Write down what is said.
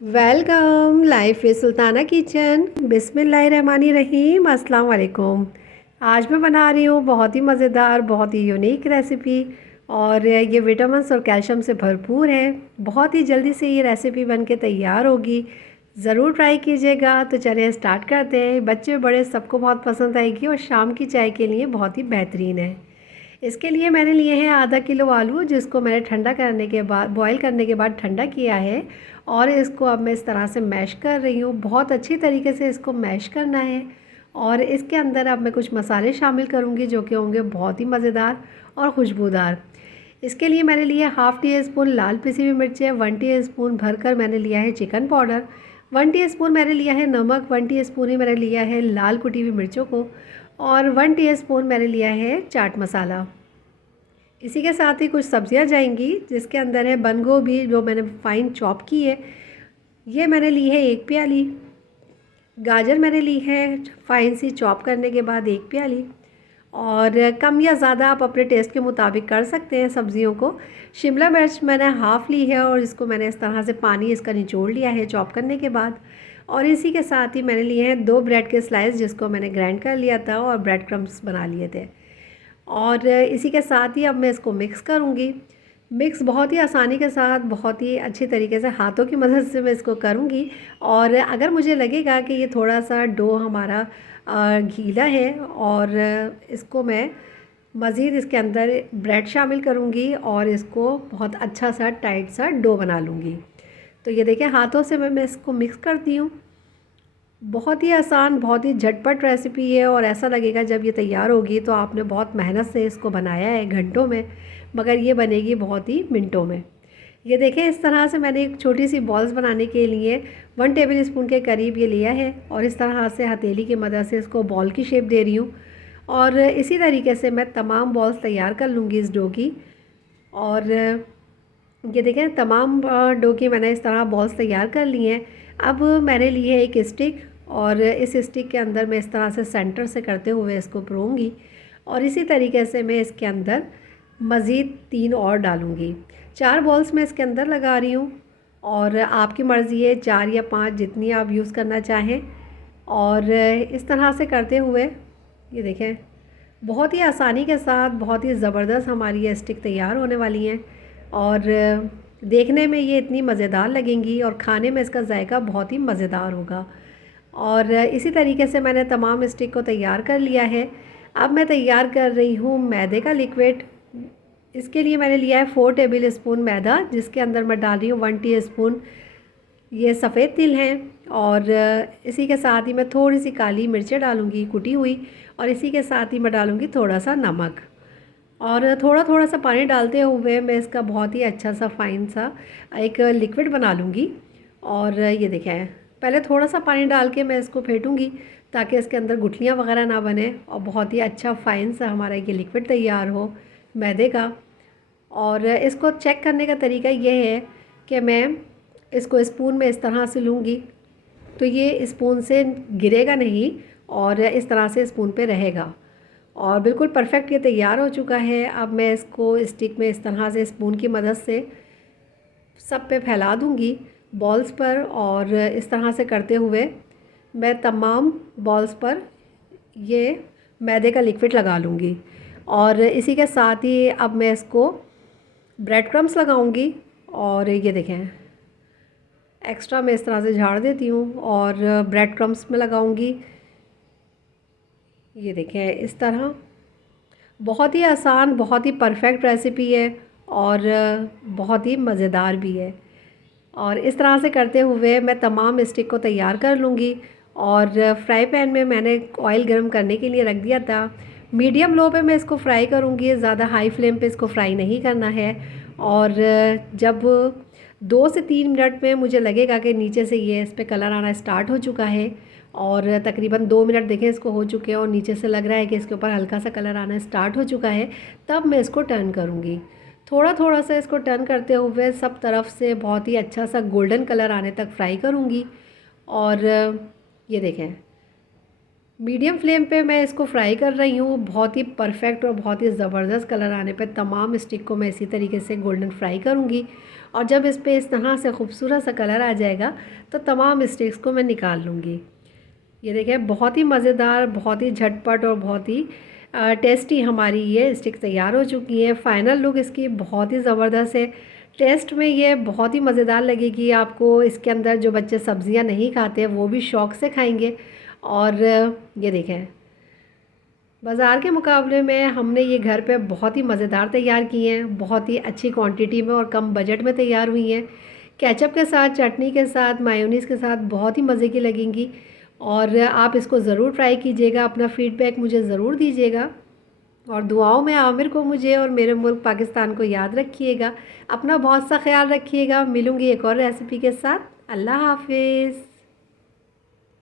Welcome life with Sultana kitchen. बिस्मिल्लाहिर्रहमानिर्रहीम। अस्सलाम वालेकुम। आज मैं बना रही हूँ बहुत ही मज़ेदार, बहुत ही यूनिक रेसिपी। और ये विटामिन्स और कैल्शियम से भरपूर है। बहुत ही जल्दी से ये रेसिपी बन के तैयार होगी। ज़रूर ट्राई कीजिएगा। तो चलिए स्टार्ट करते हैं। बच्चे बड़े सबको बहुत पसंद आएगी और शाम की चाय के लिए बहुत ही बेहतरीन है। इसके लिए मैंने लिए हैं आधा किलो आलू, जिसको मैंने ठंडा करने के बाद बॉईल करने के बाद ठंडा किया है। और इसको अब मैं इस तरह से मैश कर रही हूँ। बहुत अच्छी तरीके से इसको मैश करना है। और इसके अंदर अब मैं कुछ मसाले शामिल करूँगी जो कि होंगे बहुत ही मज़ेदार और खुशबूदार। इसके लिए मैंने लिया हाफ़ टी स्पून लाल पिसी हुई मिर्चें, 1 टीस्पून भरकर मैंने लिया है चिकन पाउडर, 1 टीस्पून मैंने लिया है नमक, 1 टीस्पून ही मैंने लिया है लाल कुटी हुई मिर्चों को, और 1 टीस्पून मैंने लिया है चाट मसाला। इसी के साथ ही कुछ सब्जियां जाएंगी, जिसके अंदर है बंद गोभी जो मैंने फ़ाइन चॉप की है, ये मैंने ली है 1 प्याली। गाजर मैंने ली है फ़ाइन सी चॉप करने के बाद 1 प्याली। और कम या ज़्यादा आप अपने टेस्ट के मुताबिक कर सकते हैं सब्ज़ियों को। शिमला मिर्च मैंने हाफ़ ली है और इसको मैंने इस तरह से पानी इसका निचोड़ लिया है चॉप करने के बाद। और इसी के साथ ही मैंने लिए हैं 2 ब्रेड के स्लाइस, जिसको मैंने ग्राइंड कर लिया था और ब्रेड क्रम्स बना लिए थे। और इसी के साथ ही अब मैं इसको मिक्स करूँगी। मिक्स बहुत ही आसानी के साथ, बहुत ही अच्छी तरीके से हाथों की मदद से मैं इसको करूँगी। और अगर मुझे लगेगा कि ये थोड़ा सा डो हमारा गीला है, और इसको मैं मज़ीद इसके अंदर ब्रेड शामिल करूँगी और इसको बहुत अच्छा सा टाइट सा डो बना लूँगी। तो ये देखिए हाथों से मैं इसको मिक्स करती हूँ। बहुत ही आसान, बहुत ही झटपट रेसिपी है। और ऐसा लगेगा जब ये तैयार होगी तो आपने बहुत मेहनत से इसको बनाया है घंटों में, मगर ये बनेगी बहुत ही मिनटों में। ये देखें इस तरह से मैंने एक छोटी सी बॉल्स बनाने के लिए 1 टेबल स्पून के करीब ये लिया है, और इस तरह से हथेली की मदद से इसको बॉल की शेप दे रही हूँ। और इसी तरीके से मैं तमाम बॉल्स तैयार कर लूँगी इस डो की। और ये देखें तमाम डो की मैंने इस तरह बॉल्स तैयार कर ली हैं। अब मैंने ली है एक स्टिक, और इस स्टिक के अंदर मैं इस तरह से सेंटर से करते हुए इसको परोऊंगी। और इसी तरीके से मैं इसके अंदर मज़ीद 3 और डालूँगी। 4 बॉल्स मैं इसके अंदर लगा रही हूँ, और आपकी मर्ज़ी है 4 या 5 जितनी आप यूज़ करना चाहें। और इस तरह से करते हुए ये देखें बहुत ही आसानी के साथ बहुत ही ज़बरदस्त हमारी ये स्टिक तैयार होने वाली हैं। और देखने में ये इतनी मज़ेदार लगेंगी और खाने में इसका जायका बहुत ही मज़ेदार होगा। और इसी तरीके से मैंने तमाम स्टिक को तैयार कर लिया है। अब मैं तैयार कर रही हूँ मैदे का लिक्विड। इसके लिए मैंने लिया है 4 टेबल स्पून मैदा, जिसके अंदर मैं डाल रही हूँ 1 टीस्पून ये सफ़ेद तिल हैं। और इसी के साथ ही मैं थोड़ी सी काली मिर्चें डालूँगी कुटी हुई, और इसी के साथ ही मैं डालूँगी थोड़ा सा नमक। और थोड़ा थोड़ा सा पानी डालते हुए मैं इसका बहुत ही अच्छा सा फ़ाइन सा एक लिक्विड बना लूँगी। और ये देखें पहले थोड़ा सा पानी डाल के मैं इसको फेंटूँगी, ताकि इसके अंदर गुठलियाँ वगैरह ना बने, और बहुत ही अच्छा फ़ाइन सा हमारा ये लिक्विड तैयार हो मैदे का। और इसको चेक करने का तरीका ये है कि मैं इसको स्पून में इस तरह से लूँगी, तो ये स्पून से गिरेगा नहीं, और इस तरह से स्पून पे रहेगा। और बिल्कुल परफेक्ट ये तैयार हो चुका है। अब मैं इसको स्टिक में इस तरह से स्पून की मदद से सब पे फैला दूँगी बॉल्स पर, और इस तरह से करते हुए मैं तमाम बॉल्स पर ये मैदे का लिक्विड लगा लूँगी। और इसी के साथ ही अब मैं इसको ब्रेड क्रम्स लगाऊंगी। और ये देखें एक्स्ट्रा मैं इस तरह से झाड़ देती हूँ और ब्रेड क्रम्स में लगाऊंगी। ये देखें इस तरह बहुत ही आसान, बहुत ही परफेक्ट रेसिपी है, और बहुत ही मज़ेदार भी है। और इस तरह से करते हुए मैं तमाम स्टिक को तैयार कर लूँगी। और फ्राई पैन में मैंने ऑयल गर्म करने के लिए रख दिया था। मीडियम लो पे मैं इसको फ्राई करूँगी, ज़्यादा हाई फ्लेम पे इसको फ्राई नहीं करना है। और जब 2 से 3 मिनट में मुझे लगेगा कि नीचे से ये इस पर कलर आना स्टार्ट हो चुका है, और तकरीबन 2 मिनट देखें इसको हो चुके हैं और नीचे से लग रहा है कि इसके ऊपर हल्का सा कलर आना स्टार्ट हो चुका है, तब मैं इसको टर्न करूँगी। थोड़ा थोड़ा सा इसको टर्न करते हुए सब तरफ से बहुत ही अच्छा सा गोल्डन कलर आने तक फ्राई करूँगी। और ये देखें मीडियम फ्लेम पे मैं इसको फ्राई कर रही हूँ। बहुत ही परफेक्ट और बहुत ही ज़बरदस्त कलर आने पे तमाम स्टिक को मैं इसी तरीके से गोल्डन फ्राई करूँगी। और जब इस पे इस तरह से खूबसूरत सा कलर आ जाएगा तो तमाम स्टिक्स को मैं निकाल लूँगी। ये देखिए बहुत ही मज़ेदार, बहुत ही झटपट और बहुत ही टेस्टी हमारी ये स्टिक तैयार हो चुकी है। फ़ाइनल लुक इसकी बहुत ही ज़बरदस्त है। टेस्ट में ये बहुत ही मज़ेदार लगेगी आपको। इसके अंदर जो बच्चे सब्ज़ियाँ नहीं खाते वो भी शौक़ से खाएंगे। और ये देखें, बाज़ार के मुकाबले में हमने ये घर पे बहुत ही मज़ेदार तैयार किए हैं, बहुत ही अच्छी क्वांटिटी में और कम बजट में तैयार हुई हैं। केचप के साथ, चटनी के साथ, मायोनीज़ के साथ बहुत ही मज़े की लगेंगी। और आप इसको ज़रूर ट्राई कीजिएगा। अपना फ़ीडबैक मुझे ज़रूर दीजिएगा और दुआओं में आमिर को, मुझे और मेरे मुल्क पाकिस्तान को याद रखिएगा। अपना बहुत सा ख्याल रखिएगा। मिलूँगी एक और रेसिपी के साथ। अल्लाह हाफ़िज़।